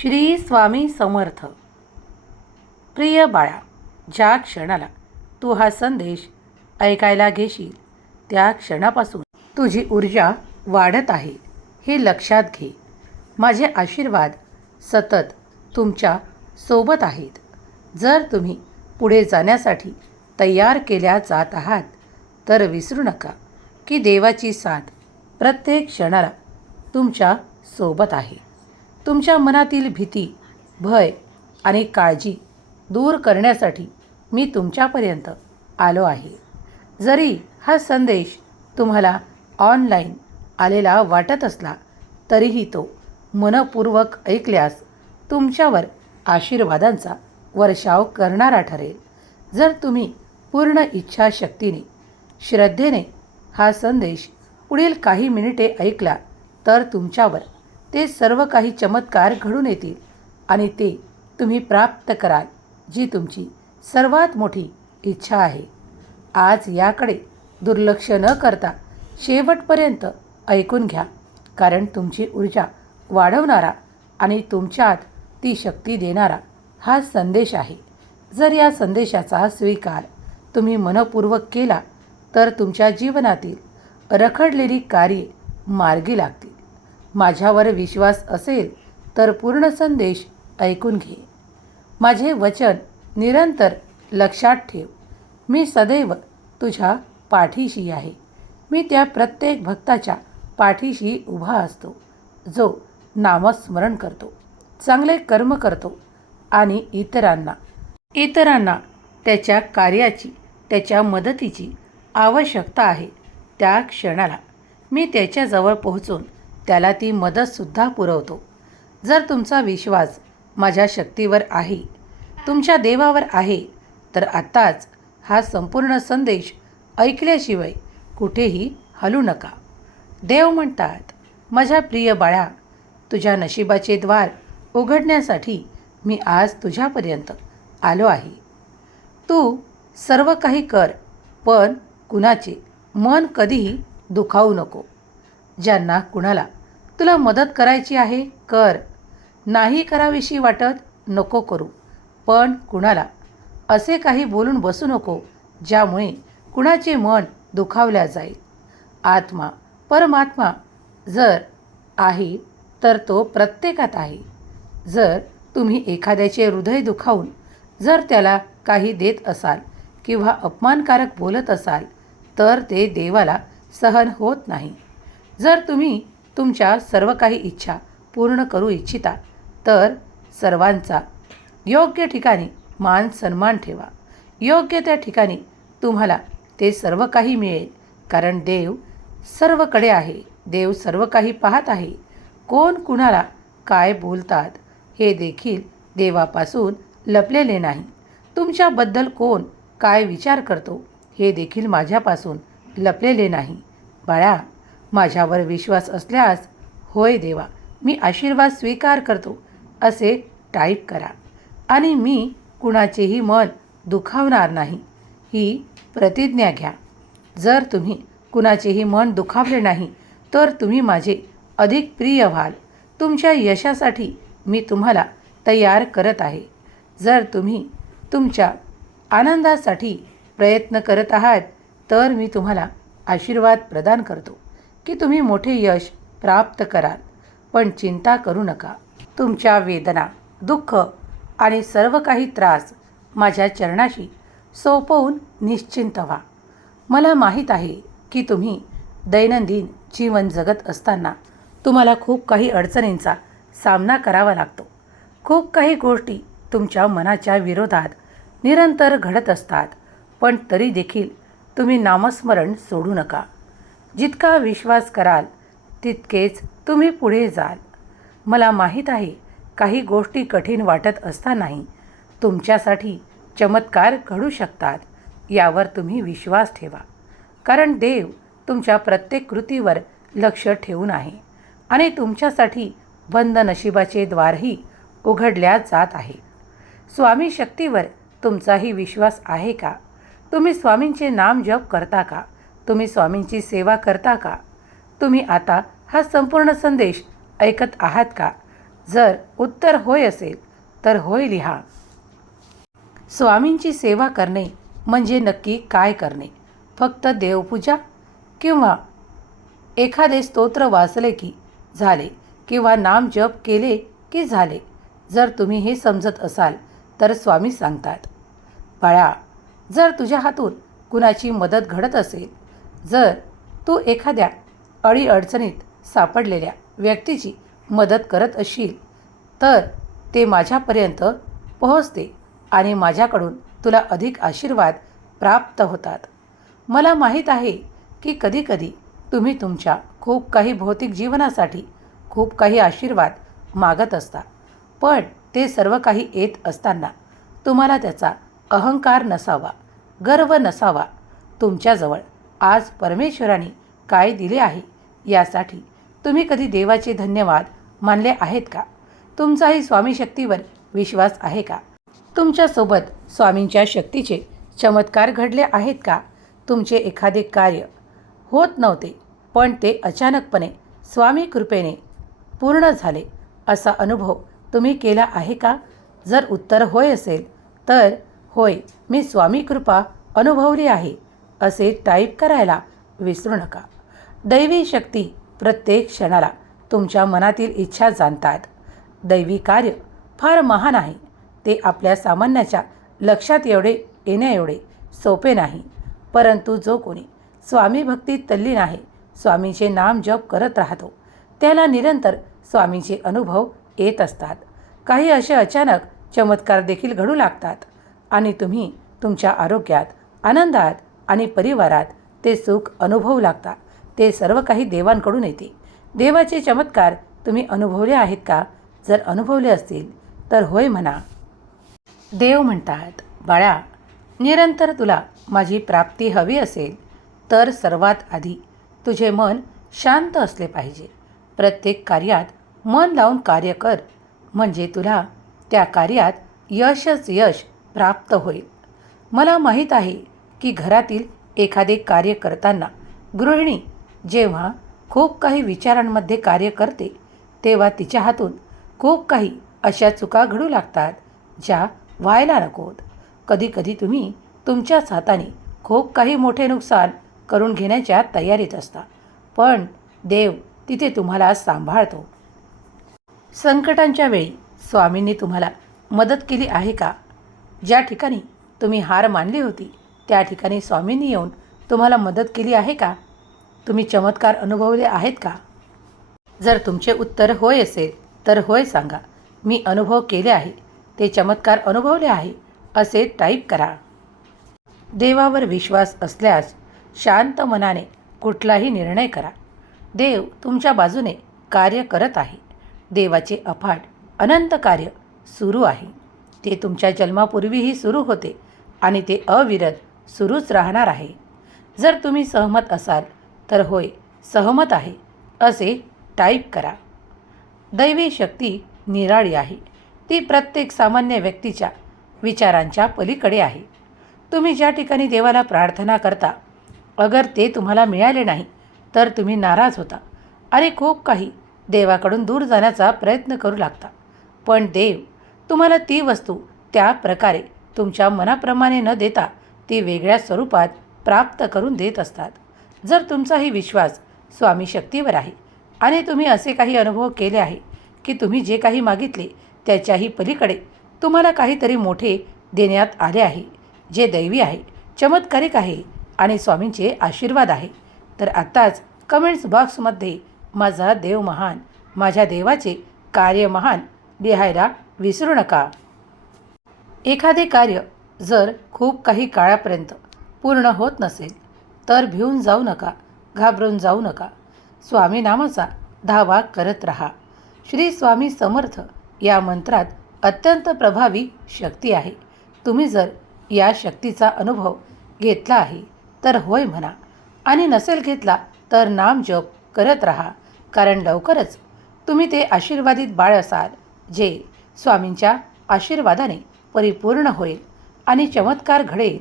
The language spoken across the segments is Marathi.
श्री स्वामी समर्थ. प्रिय बाळा ज्या क्षणाला तू हा संदेश ऐकायला घेशील त्या क्षणापासून तुझी ऊर्जा वाढत आहे हे लक्षात घे. माझे आशीर्वाद सतत तुमच्यासोबत आहेत. जर तुम्ही पुढे जाण्यासाठी तयार केल्या जात आहात तर विसरू नका की देवाची साथ प्रत्येक क्षणाला तुमच्यासोबत आहे. तुमच्या मनातील भीती भय आणि काळजी दूर करण्यासाठी मी तुमच्यापर्यंत आलो आहे. जरी हा संदेश तुम्हाला ऑनलाईन आलेला वाटत असला तरीही तो मनपूर्वक ऐकल्यास तुमच्यावर आशीर्वादांचा वर्षाव करणारा ठरेल. जर तुम्ही पूर्ण इच्छाशक्तीने श्रद्धेने हा संदेश पुढील काही मिनिटे ऐकला तर तुमच्यावर ते सर्व काही चमत्कार घडून येतील आणि ते तुम्ही प्राप्त कराल जी तुमची सर्वात मोठी इच्छा आहे. आज याकडे दुर्लक्ष न करता शेवटपर्यंत ऐकून घ्या कारण तुमची ऊर्जा वाढवणारा आणि तुमच्यात ती शक्ती देणारा हा संदेश आहे. जर या संदेशाचा स्वीकार तुम्ही मनपूर्वक केला तर तुमच्या जीवनातील रखडलेली कार्ये मार्गी लागतील. माझ्यावर विश्वास असेल तर पूर्ण संदेश ऐकून घे. माझे वचन निरंतर लक्षात ठेव. मी सदैव तुझ्या पाठीशी आहे. मी त्या प्रत्येक भक्ताच्या पाठीशी उभा असतो जो नामस्मरण करतो चांगले कर्म करतो आणि इतरांना इतरांना त्याच्या कार्याची त्याच्या मदतीची आवश्यकता आहे त्या क्षणाला. मी त्याच्याजवळ पोहोचून त्याला ती मदतसुद्धा पुरवतो. जर तुमचा विश्वास माझ्या शक्तीवर आहे तुमच्या देवावर आहे तर आत्ताच हा संपूर्ण संदेश ऐकल्याशिवाय कुठेही हलू नका. देव म्हणतात माझ्या प्रिय बाळा तुझ्या नशिबाचे द्वार उघडण्यासाठी मी आज तुझ्यापर्यंत आलो आहे. तू सर्व काही कर पण कुणाचे मन कधीही दुखावू नको. ज्यांना कुणाला तुला मदत करायची आहे कर. नाही करावीशी वाटत नको करू. पण कुणाला? असे काही बोलून बसू नको ज्यामुळे कुणाचे मन दुखावल्या जाईल. आत्मा परमात्मा जर आहे तर तो प्रत्येकात आहे. जर तुम्ही एखाद्याचे हृदय दुखावून जर त्याला काही देत असाल किंवा अपमानकारक बोलत असाल तर ते देवाला सहन होत नाही. जर तुम्ही तुमच्या सर्व काही इच्छा पूर्ण करू इच्छिता तर सर्वांचा योग्य ठिकाणी मान सन्मान ठेवा. योग्य त्या ठिकाणी तुम्हाला ते सर्व काही मिळेल कारण देव सर्वकडे आहे. देव सर्व काही पाहत आहे. कोण कुणाला काय बोलतात हे देखील देवापासून लपलेले नाही. तुमच्याबद्दल कोण काय विचार करतो हे देखील माझ्यापासून लपलेले नाही. बाळा माझ्यावर विश्वास असल्यास होय देवा मी आशीर्वाद स्वीकार करतो असे टाईप करा. आणि मी कुणाचेही मन दुखावणार नाही. ही प्रतिज्ञा घ्या. जर तुम्ही कुणाचेही मन दुखावले नाही तर तुम्ही माझे अधिक प्रिय व्हाल. तुमच्या यशासाठी मी तुम्हाला तयार करत आहे. जर तुम्ही तुमच्या आनंदासाठी प्रयत्न करत आहात तर मी तुम्हाला आशीर्वाद प्रदान करतो. की तुम्ही मोठे यश प्राप्त कराल. पण चिंता करू नका. तुमच्या वेदना दुःख आणि सर्व काही त्रास माझ्या चरणाशी सोपवून निश्चिंत व्हा. मला माहीत आहे की तुम्ही दैनंदिन जीवन जगत असताना तुम्हाला खूप काही अडचणींचा सामना करावा लागतो. खूप काही गोष्टी तुमच्या मनाच्या विरोधात निरंतर घडत असतात पण तरी देखील तुम्ही नामस्मरण सोडू नका. जितका विश्वास कराल तितकेच तुम्ही पुढे जाल. मला माहीत आहे काही गोष्टी कठीण वाटत असतानाही तुमच्यासाठी चमत्कार घडू शकतात यावर तुम्ही विश्वास ठेवा. कारण देव तुमच्या प्रत्येक कृतीवर लक्ष ठेवून आहे आणि तुमच्यासाठी बंद नशिबाचे द्वारही उघडल्या जात आहे. स्वामी शक्तीवर तुमचाही विश्वास आहे का? तुम्ही स्वामींचे नाम जप करता का? तुम्ही स्वामींची सेवा करता का? तुम्ही आता हा संपूर्ण संदेश ऐकत आहात का? जर उत्तर होय असेल तर होय लिहा. स्वामींची सेवा करणे म्हणजे नक्की काय करणे? फक्त देवपूजा? किंवा एखादे स्तोत्र वाचले की झाले किंवा नाम जप केले की झाले जर तुम्ही हे समजत असाल तर स्वामी सांगतात बाळा जर तुझ्या हातून कुणाची मदत घडत असेल जर तू एखाद्या अडीअडचणीत सापडलेल्या व्यक्तीची मदत करत असशील तर ते माझ्यापर्यंत पोहोचते आणि माझ्याकडून तुला अधिक आशीर्वाद प्राप्त होतात. मला माहीत आहे की कधीकधी तुम्ही तुमच्या खूप काही भौतिक जीवनासाठी खूप काही आशीर्वाद मागत असता पण ते सर्व काही येत असताना तुम्हाला त्याचा अहंकार नसावा गर्व नसावा तुमच्याजवळ. आज परमेश्वराने काय दिले आहे? यासाठी तुम्ही कधी देवाचे धन्यवाद मानले आहेत का? तुमचाही स्वामी शक्तीवर विश्वास आहे का? तुमच्यासोबत स्वामींच्या शक्तीचे चमत्कार घडले आहेत का? तुमचे एखादे कार्य होत नव्हते पण ते अचानकपणे स्वामी कृपेने पूर्ण झाले असा अनुभव तुम्ही केला आहे का? जर उत्तर होय असेल तर होय मी स्वामी कृपा अनुभवली आहे. असे टाईप करायला विसरू नका. दैवी शक्ती प्रत्येक क्षणाला तुमच्या मनातील इच्छा जाणतात. दैवी कार्य फार महान आहे. ते आपल्या सामान्याच्या लक्षात एवढे येण्याएवढे सोपे नाही. परंतु जो कोणी स्वामी भक्तीत तल्लीन आहे स्वामीचे नाम जप करत राहतो त्याला निरंतर स्वामीचे अनुभव येत असतात. काही असे अचानक चमत्कार देखील घडू लागतात आणि तुम्ही तुमच्या आरोग्यात आनंदात आणि परिवारात ते सुख अनुभवू लागता ते सर्व काही देवांकडून येते. देवाचे चमत्कार तुम्ही अनुभवले आहेत का? जर अनुभवले असतील तर होय म्हणा. देव म्हणतात बाळा निरंतर तुला माझी प्राप्ती हवी असेल तर सर्वात आधी तुझे मन शांत असले पाहिजे. प्रत्येक कार्यात मन लावून कार्य कर. म्हणजे तुला त्या कार्यात यशच यश प्राप्त होईल. मला माहीत आहे की घरातील एखादे कार्य करताना गृहिणी जेव्हा खूप काही विचारांमध्ये कार्य करते तेव्हा तिच्या हातून खूप काही अशा चुका घडू लागतात ज्या व्हायला नकोत. कधीकधी तुम्ही तुमच्याच हाताने खूप काही मोठे नुकसान करून घेण्याच्या तयारीत असता पण देव तिथे तुम्हाला सांभाळतो. संकटांच्या वेळी स्वामींनी तुम्हाला मदत केली आहे का? ज्या ठिकाणी तुम्ही हार मानली होती त्या ठिकाणी स्वामींनी येऊन तुम्हाला मदत केली आहे का? तुम्ही चमत्कार अनुभवले आहेत का? जर तुमचे उत्तर होय असेल तर होय सांगा. मी अनुभव केले आहे. ते चमत्कार अनुभवले आहे असे टाईप करा. देवावर विश्वास असल्यास शांत मनाने कुठलाही निर्णय करा. देव तुमच्या बाजूने कार्य करत आहे. देवाचे अफाट अनंत कार्य सुरू आहे. ते तुमच्या जन्मापूर्वीही सुरू होते आणि ते अविरत सुरूच राहणार आहे. जर तुम्ही सहमत असाल तर होय सहमत आहे असे टाईप करा. दैवी शक्ती निराळी आहे. ती प्रत्येक सामान्य व्यक्तीच्या विचारांच्या पलीकडे आहे. तुम्ही ज्या ठिकाणी देवाला प्रार्थना करता अगर ते तुम्हाला मिळाले नाही तर तुम्ही नाराज होता आणि खूप काही देवाकडून दूर जाण्याचा प्रयत्न करू लागता. पण देव तुम्हाला ती वस्तू त्या प्रकारे तुमच्या मनाप्रमाणे न देता ती वेगळ्या स्वरूपात प्राप्त करून देत असतात. जर तुमचाही विश्वास स्वामी शक्तीवर आहे आणि तुम्ही असे काही अनुभव केले आहे की तुम्ही जे काही मागितले त्याच्याही पलीकडे तुम्हाला काहीतरी मोठे देण्यात आले आहे जे दैवी आहे चमत्कारिक आहे आणि स्वामींचे आशीर्वाद आहे तर आत्ताच कमेंट्स बॉक्समध्ये माझा देव महान माझ्या देवाचे कार्य महान लिहायला विसरू नका. एखादे कार्य जर खूप काही काळापर्यंत पूर्ण होत नसेल तर भिवून जाऊ नका घाबरून जाऊ नका. स्वामी नामाचा धावा करत राहा. श्री स्वामी समर्थ या मंत्रात अत्यंत प्रभावी शक्ती आहे. तुम्ही जर या शक्तीचा अनुभव घेतला आहे तर होय म्हणा. आणि नसेल घेतला तर नाम जप करत राहा. कारण लवकरच तुम्ही ते आशीर्वादित बाळ असाल जे स्वामींच्या आशीर्वादाने परिपूर्ण होईल. आणि चमत्कार घडेल.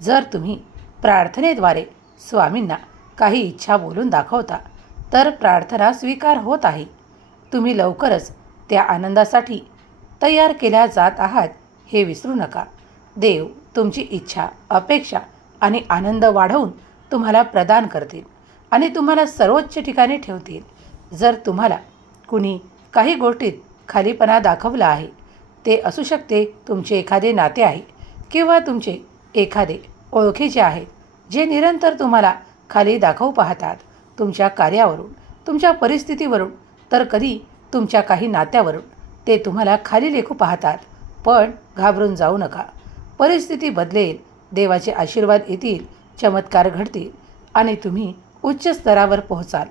जर तुम्ही प्रार्थनेद्वारे स्वामींना काही इच्छा बोलून दाखवता तर प्रार्थना स्वीकार होत आहे. तुम्ही लवकरच त्या आनंदासाठी तयार केल्या जात आहात हे विसरू नका. देव तुमची इच्छा अपेक्षा आणि आनंद वाढवून तुम्हाला प्रदान करतील आणि तुम्हाला सर्वोच्च ठिकाणी ठेवतील. जर तुम्हाला कुणी काही गोष्टीत खालीपणा दाखवला आहे ते असू शकते तुमचे एखादे नाते आहे किंवा तुमचे एखादे ओळखीचे आहेत जे निरंतर तुम्हाला खाली दाखवू पाहतात तुमच्या कार्यावरून तुमच्या परिस्थितीवरून तर कधी तुमच्या काही नात्यावरून ते तुम्हाला खाली लेखू पाहतात. पण घाबरून जाऊ नका. परिस्थिती बदलेल देवाचे आशीर्वाद येतील चमत्कार घडतील आणि तुम्ही उच्च स्तरावर पोहोचाल.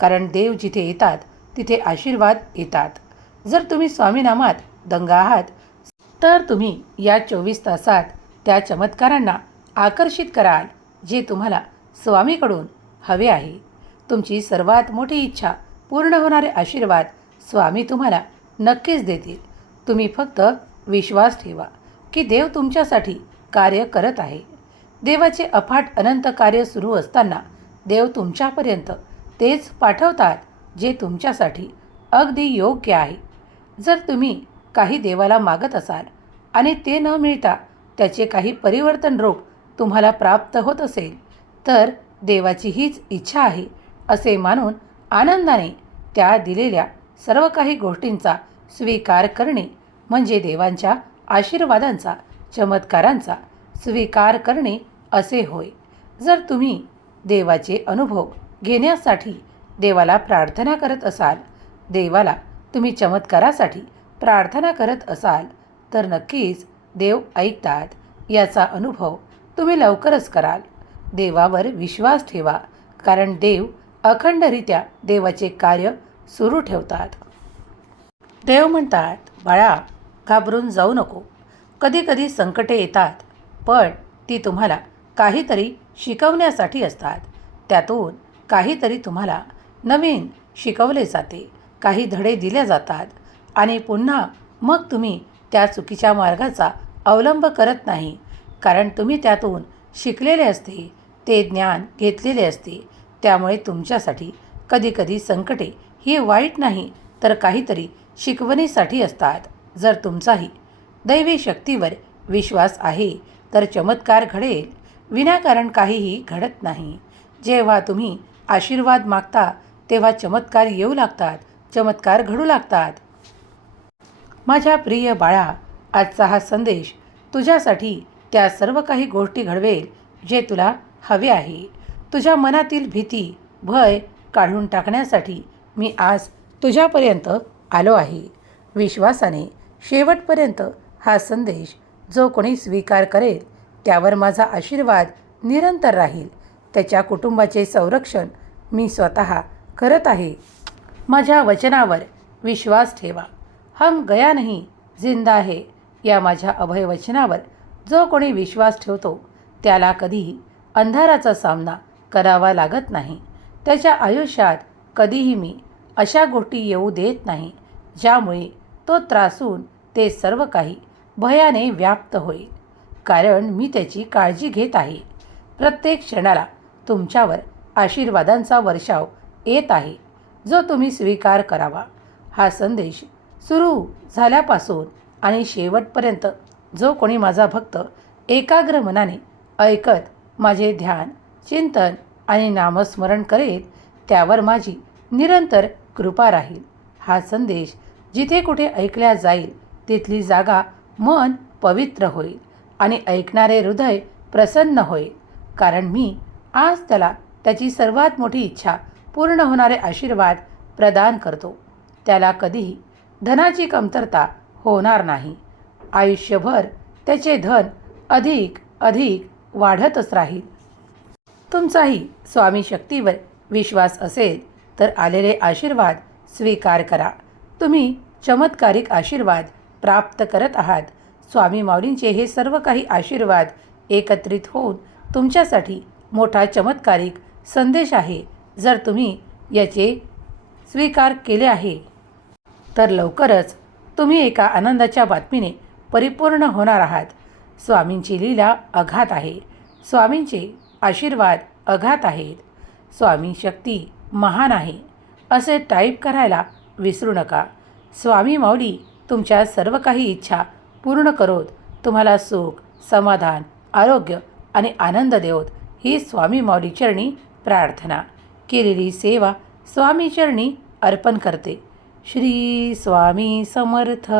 कारण देव जिथे येतात तिथे आशीर्वाद येतात. जर तुम्ही स्वामीनामात दंगा आहात तर तुम्ही या चोवीस तासात त्या चमत्कारांना आकर्षित कराल जे तुम्हाला स्वामीकडून हवे आहे. तुमची सर्वात मोठी इच्छा पूर्ण होणारे आशीर्वाद स्वामी तुम्हाला नक्कीच देतील. तुम्ही फक्त विश्वास ठेवा की देव तुमच्यासाठी कार्य करत आहे. देवाचे अफाट अनंत कार्य सुरू असताना देव तुमच्यापर्यंत तेच पाठवतात जे तुमच्यासाठी अगदी योग्य आहे. जर तुम्ही काही देवाला मागत असाल आणि ते न मिळता त्याचे काही परिवर्तन रोग तुम्हाला प्राप्त होत असेल. तर देवाची हीच इच्छा आहे असे मानून आनंदाने त्या दिलेल्या सर्व काही गोष्टींचा स्वीकार करणे म्हणजे देवांच्या आशीर्वादांचा चमत्कारांचा स्वीकार करणे असे होय. जर तुम्ही देवाचे अनुभव घेण्यासाठी देवाला प्रार्थना करत असाल देवाला तुम्ही चमत्कारासाठी प्रार्थना करत असाल तर नक्कीच देव ऐकतात याचा अनुभव तुम्ही लवकरच कराल. देवावर विश्वास ठेवा कारण देव अखंडरित्या देवाचे कार्य सुरू ठेवतात. देव म्हणतात बाळा घाबरून जाऊ नको. कधीकधी संकटे येतात पण ती तुम्हाला काहीतरी शिकवण्यासाठी असतात. त्यातून काहीतरी तुम्हाला नवीन शिकवले जाते. काही धडे दिले जातात आणि पुन्हा मग तुम्ही त्या चुकीच्या मार्गाचा अवलंब करत नाही. कारण तुम्ही त्यातून शिकलेले असते ते ज्ञान घेतलेले असते. त्यामुळे तुमच्यासाठी कधीकधी संकटे ही वाईट नाही तर काहीतरी शिकवणीसाठी असतात. जर तुमचाही दैवी शक्तीवर विश्वास आहे तर चमत्कार घडेल. विनाकारण काहीही घडत नाही. जेव्हा तुम्ही आशीर्वाद मागता तेव्हा चमत्कार येऊ लागतात चमत्कार घडू लागतात. माझ्या प्रिय बाळा आजचा हा संदेश तुझ्यासाठी त्या सर्व काही गोष्टी घडवेल जे तुला हवे आहे. तुझ्या मनातील भीती भय काढून टाकण्यासाठी मी आज तुझ्यापर्यंत आलो आहे. विश्वासाने शेवटपर्यंत हा संदेश जो कोणी स्वीकार करेल त्यावर माझा आशीर्वाद निरंतर राहील. त्याच्या कुटुंबाचे संरक्षण मी स्वतः करत आहे. माझ्या वचनावर विश्वास ठेवा. हम गया नाही जिंदा आहे या माझ्या अभय वचनावर जो कोणी विश्वास ठेवतो त्याला कधीही अंधाराचा सामना करावा लागत नाही. त्याच्या आयुष्यात कधीही मी अशा गोष्टी येऊ देत नाही ज्यामुळे तो त्रासून ते सर्व काही भयाने व्याप्त होईल. कारण मी त्याची काळजी घेत आहे. प्रत्येक क्षणाला तुमच्यावर आशीर्वादांचा वर्षाव येत आहे जो तुम्ही स्वीकार करावा. हा संदेश सुरू झाल्यापासून आणि शेवटपर्यंत जो कोणी माझा भक्त एकाग्र मनाने ऐकत माझे ध्यान चिंतन आणि नामस्मरण करेल त्यावर माझी निरंतर कृपा राहील. हा संदेश जिथे कुठे ऐकल्या जाईल तिथली जागा मन पवित्र होईल आणि ऐकणारे हृदय प्रसन्न होईल. कारण मी आज त्याला त्याची सर्वात मोठी इच्छा पूर्ण होणारे आशीर्वाद प्रदान करतो. त्याला कधीही धनाची कमतरता होणार नाही. आयुष्यभर त्याचे धन अधिक अधिक वाढतच राहील. तुमचाही स्वामी शक्तीवर विश्वास असेल तर आलेले आशीर्वाद स्वीकार करा. तुम्ही चमत्कारिक आशीर्वाद प्राप्त करत आहात. स्वामी माऊलींचे हे सर्व काही आशीर्वाद एकत्रित होऊन तुमच्यासाठी मोठा चमत्कारिक संदेश आहे. जर तुम्ही याचे स्वीकार केले आहे तर लवकरच तुम्ही एका आनंदाच्या बातमीने परिपूर्ण होणार आहात. स्वामींची लीला अघात आहे. स्वामींचे आशीर्वाद अघात आहेत. स्वामी शक्ती महान आहे. असे टाईप करायला विसरू नका. स्वामी माऊली तुमच्या सर्व काही इच्छा पूर्ण करोत तुम्हाला सुख समाधान आरोग्य आणि आनंद देवत ही स्वामी माऊली चरणी प्रार्थना. केलेली सेवा स्वामी चरणी अर्पण करते. श्री स्वामी समर्थ.